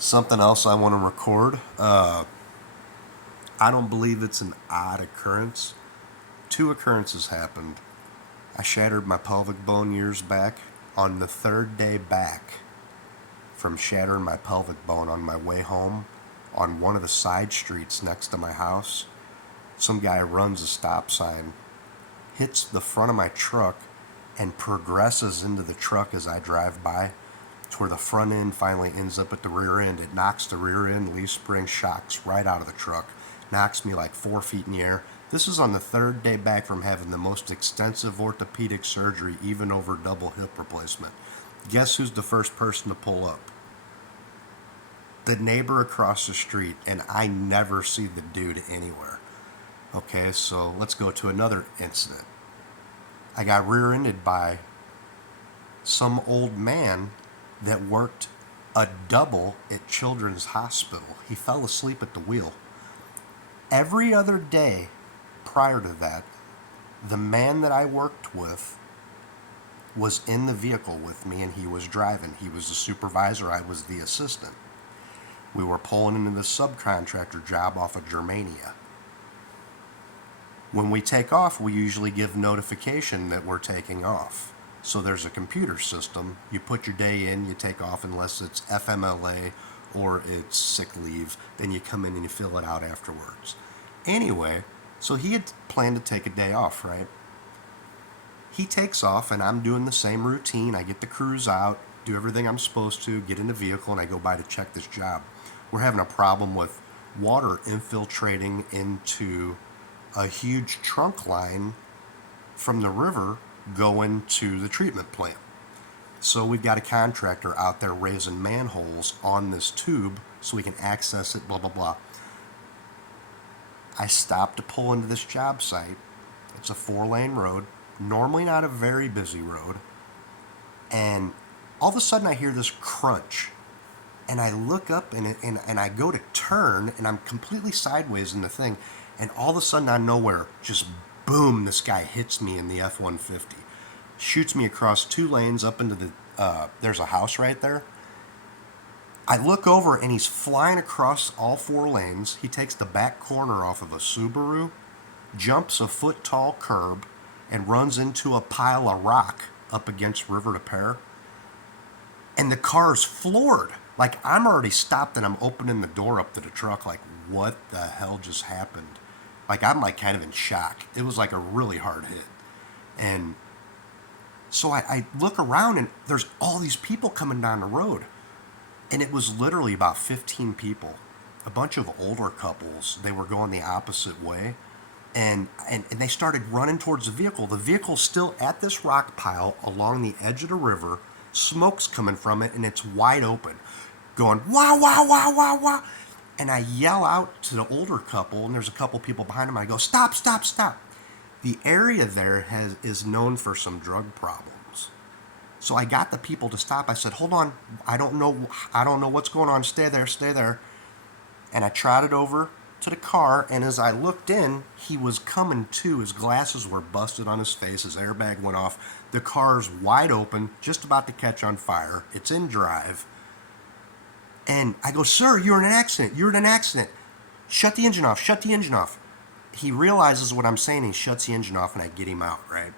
Something else I want to record. I don't believe it's an odd occurrence. Two occurrences happened. I shattered my pelvic bone years back. On the third day back from shattering my pelvic bone on my way home, on one of the side streets next to my house, some guy runs a stop sign, hits the front of my truck, and progresses into the truck as I drive by to where the front end finally ends up at the rear end. It knocks the rear end, leaf spring shocks right out of the truck, knocks me like 4 feet in the air. This is on the third day back from having the most extensive orthopedic surgery, even over double hip replacement. Guess who's the first person to pull up? The neighbor across the street, and I never see the dude anywhere. Okay, so let's go to another incident. I got rear-ended by some old man that worked a double at Children's Hospital. He fell asleep at the wheel. Every other day prior to that, the man that I worked with was in the vehicle with me and he was driving. He was the supervisor, I was the assistant. We were pulling into the subcontractor job off of Germania. When we take off, we usually give notification that we're taking off. So there's a computer system. You put your day in, you take off unless it's FMLA or it's sick leave. Then you come in and you fill it out afterwards. Anyway, so he had planned to take a day off, right? He takes off and I'm doing the same routine. I get the crews out, do everything I'm supposed to, get in the vehicle, and I go by to check this job. We're having a problem with water infiltrating into a huge trunk line from the river going to the treatment plant. So we've got a contractor out there raising manholes on this tube so we can access it, blah, blah, blah. I stopped to pull into this job site. It's a 4-lane road, normally not a very busy road. And all of a sudden I hear this crunch. And I look up and I go to turn and I'm completely sideways in the thing. And all of a sudden out of nowhere, just boom, this guy hits me in the F-150. Shoots me across 2 lanes up into the, there's a house right there. I look over and he's flying across all 4 lanes. He takes the back corner off of a Subaru, jumps a foot-tall curb, and runs into a pile of rock up against River to Pear. And the car's floored. Like, I'm already stopped and I'm opening the door up to the truck like, what the hell just happened? Like, I'm like kind of in shock. It was like a really hard hit. And so I look around and there's all these people coming down the road. And it was literally about 15 people. A bunch of older couples. They were going the opposite way. And they started running towards the vehicle. The vehicle's still at this rock pile along the edge of the river. Smoke's coming from it and it's wide open. Going, wow, wow, wow, wow, wow. And I yell out to the older couple, and there's a couple people behind them. I go, stop, stop, stop. The area there is known for some drug problems. So I got the people to stop. I said, hold on, I don't know what's going on. Stay there, stay there. And I trotted over to the car, and as I looked in, he was coming to. His glasses were busted on his face. His airbag went off. The car's wide open, just about to catch on fire. It's in drive. And I go, sir, you're in an accident. You're in an accident. Shut the engine off. Shut the engine off. He realizes what I'm saying. He shuts the engine off, and I get him out, right?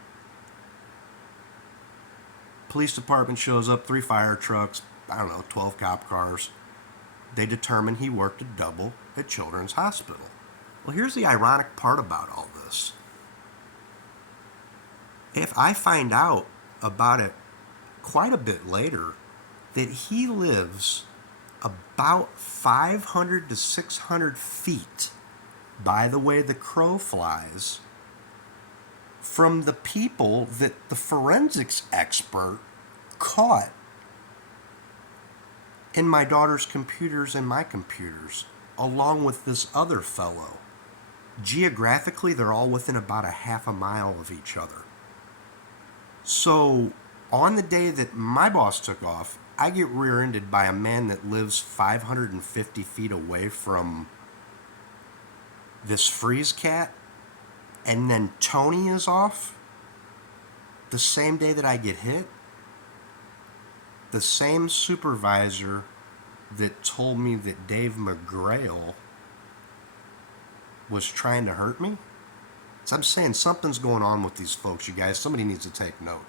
Police department shows up, 3 fire trucks, 12 cop cars. They determine he worked a double at Children's Hospital. Well, here's the ironic part about all this. If I find out about it quite a bit later, that he lives about 500 to 600 feet, by the way the crow flies, from the people that the forensics expert caught in my daughter's computers and my computers, along with this other fellow. Geographically, they're all within about a half a mile of each other. So, on the day that my boss took off, I get rear-ended by a man that lives 550 feet away from this freeze cat, and then Tony is off the same day that I get hit. The same supervisor that told me that Dave McGrail was trying to hurt me. So I'm saying something's going on with these folks, you guys. Somebody needs to take note.